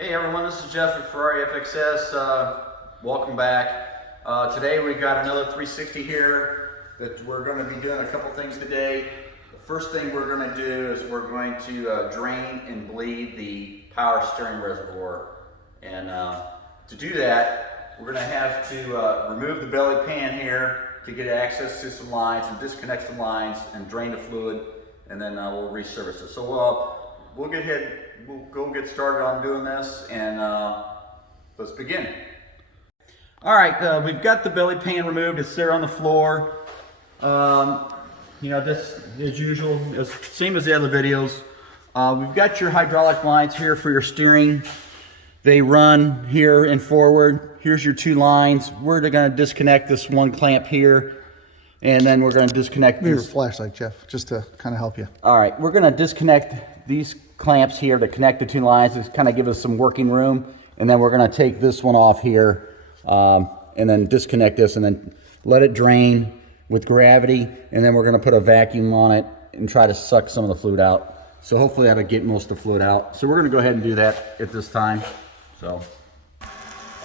Hey everyone, this is Jeff at Ferrari FXS. Welcome back. Today we got another 360 here that we're going to be doing a couple things today. The first thing we're going to do is we're going to drain and bleed the power steering reservoir. And to do that, we're going to have to remove the belly pan here to get access to some lines and disconnect some lines and drain the fluid, and then we'll resurface it. So we'll go get started on doing this, and let's begin. All right, we've got the belly pan removed. It's there on the floor. Just as usual, same as the other videos. We've got your hydraulic lines here for your steering. They run here and forward. Here's your two lines. We're going to disconnect this one clamp here, and then we're going to disconnect Your flashlight, Jeff, just to kind of help you. All right, we're going to disconnect these clamps here to connect the two lines to kind of give us some working room, and then we're going to take this one off here and then disconnect this and then let it drain with gravity, and then we're going to put a vacuum on it and try to suck some of the fluid out. So hopefully that'll get most of the fluid out. So we're going to go ahead and do that at this time. So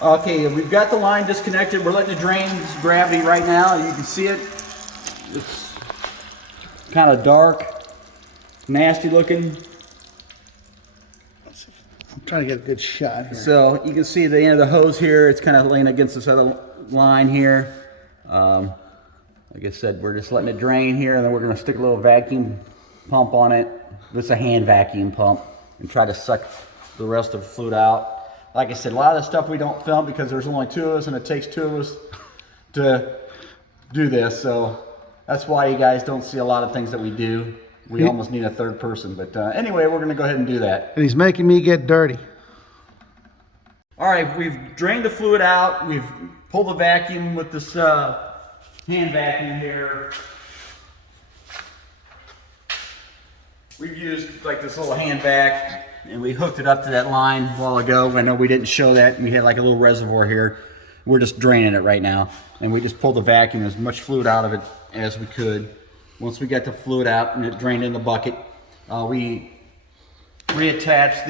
okay, we've got the line disconnected. We're letting it drain this gravity right now. You can see it. It's kind of dark, nasty looking. I'm trying to get a good shot here. So you can see the end of the hose here. It's kind of laying against this other line here. Like I said, we're just letting it drain here, and then we're going to stick a little vacuum pump on it. This is a hand vacuum pump, and try to suck the rest of the fluid out. Like I said, a lot of the stuff we don't film because there's only two of us, and it takes two of us to do this. So that's why you guys don't see a lot of things that we do. We almost need a third person, but anyway, we're going to go ahead and do that. And he's making me get dirty. All right, we've drained the fluid out. We've pulled the vacuum with this hand vacuum here. We've used like this little hand vac, and we hooked it up to that line a while ago. I know we didn't show that. We had like a little reservoir here. We're just draining it right now, and we just pulled the vacuum, as much fluid out of it as we could. Once we got the fluid out and it drained in the bucket, we reattached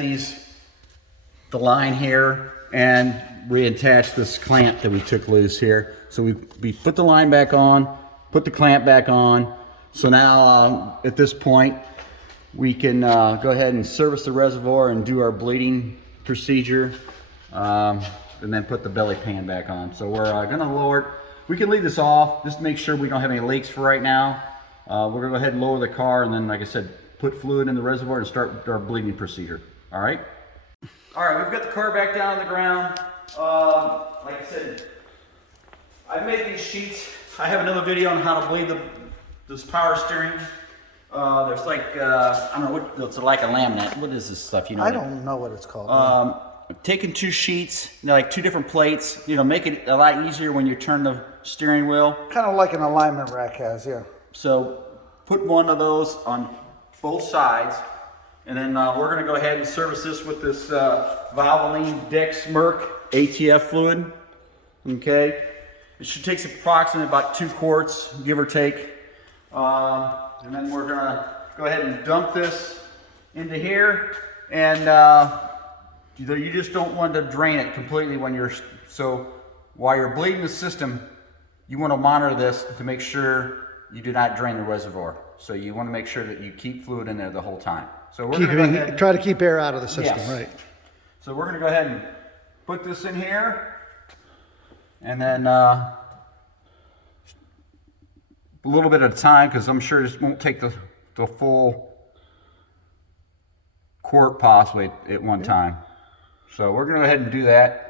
the line here and reattached this clamp that we took loose here. So we put the line back on, put the clamp back on. So now at this point, we can go ahead and service the reservoir and do our bleeding procedure, and then put the belly pan back on. So we're gonna lower it. We can leave this off just to make sure we don't have any leaks for right now. We're gonna go ahead and lower the car, and then, like I said, put fluid in the reservoir and start our bleeding procedure. All right? All right, we've got the car back down on the ground. Like I said, I've made these sheets. I have another video on how to bleed this power steering. There's like, I don't know, what it's like a laminate. What is this stuff? You know? I don't know what it's called. Taking two sheets, like two different plates, make it a lot easier when you turn the steering wheel. Kind of like an alignment rack has, yeah. So put one of those on both sides, and then we're going to go ahead and service this with this Valvoline Dexron ATF fluid. Okay, it should take approximately about 2 quarts, give or take. And then we're going to go ahead and dump this into here, and you just don't want to drain it completely so while you're bleeding the system, you want to monitor this to make sure you do not drain the reservoir. So you want to make sure that you keep fluid in there the whole time. So we're going to try to keep air out of the system, yes. Right? So we're going to go ahead and put this in here, and then a little bit at a time, because I'm sure this won't take the full quart possibly at one time. So we're going to go ahead and do that.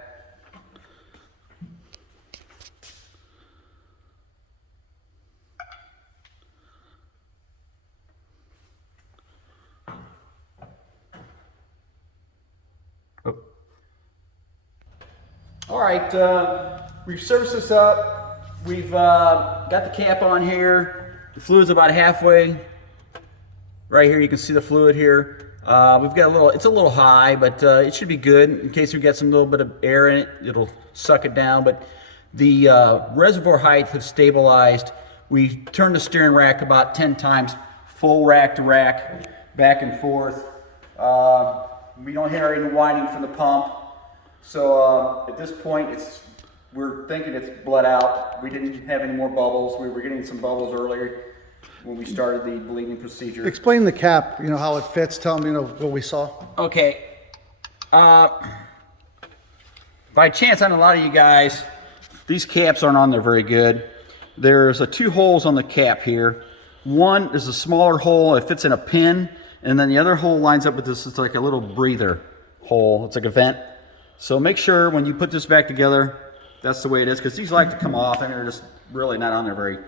All right, we've serviced this up. We've got the cap on here. The fluid's about halfway. Right here, you can see the fluid here. We've got it's a little high, but it should be good. In case we get some little bit of air in it, it'll suck it down. But the reservoir height has stabilized. We turned the steering rack about 10 times, full rack to rack, back and forth. We don't hear any whining from the pump. So at this point, we're thinking it's bled out. We didn't have any more bubbles. We were getting some bubbles earlier when we started the bleeding procedure. Explain the cap, you know, how it fits. Tell them, you know, what we saw. Okay. By chance, on a lot of you guys, these caps aren't on there very good. There's 2 holes on the cap here. One is a smaller hole. It fits in a pin. And then the other hole lines up with this. It's like a little breather hole. It's like a vent. So make sure when you put this back together, that's the way it is. Because these like to come off and they're just really not on there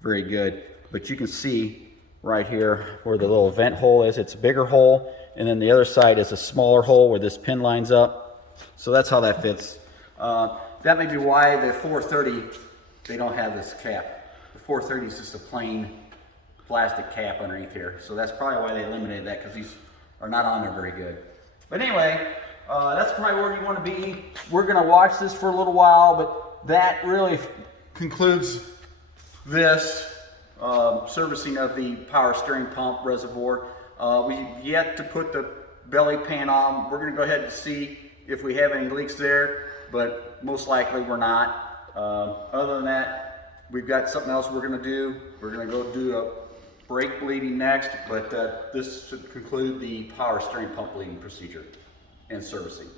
very good. But you can see right here where the little vent hole is. It's a bigger hole. And then the other side is a smaller hole where this pin lines up. So that's how that fits. That may be why the 430, they don't have this cap. The 430 is just a plain plastic cap underneath here. So that's probably why they eliminated that, because these are not on there very good. But anyway, that's probably where you want to be. We're going to watch this for a little while, but that really concludes this servicing of the power steering pump reservoir. We've yet to put the belly pan on. We're going to go ahead and see if we have any leaks there, but most likely we're not. Other than that, we've got something else we're going to do. We're going to go do a brake bleeding next, but this should conclude the power steering pump bleeding procedure and servicing.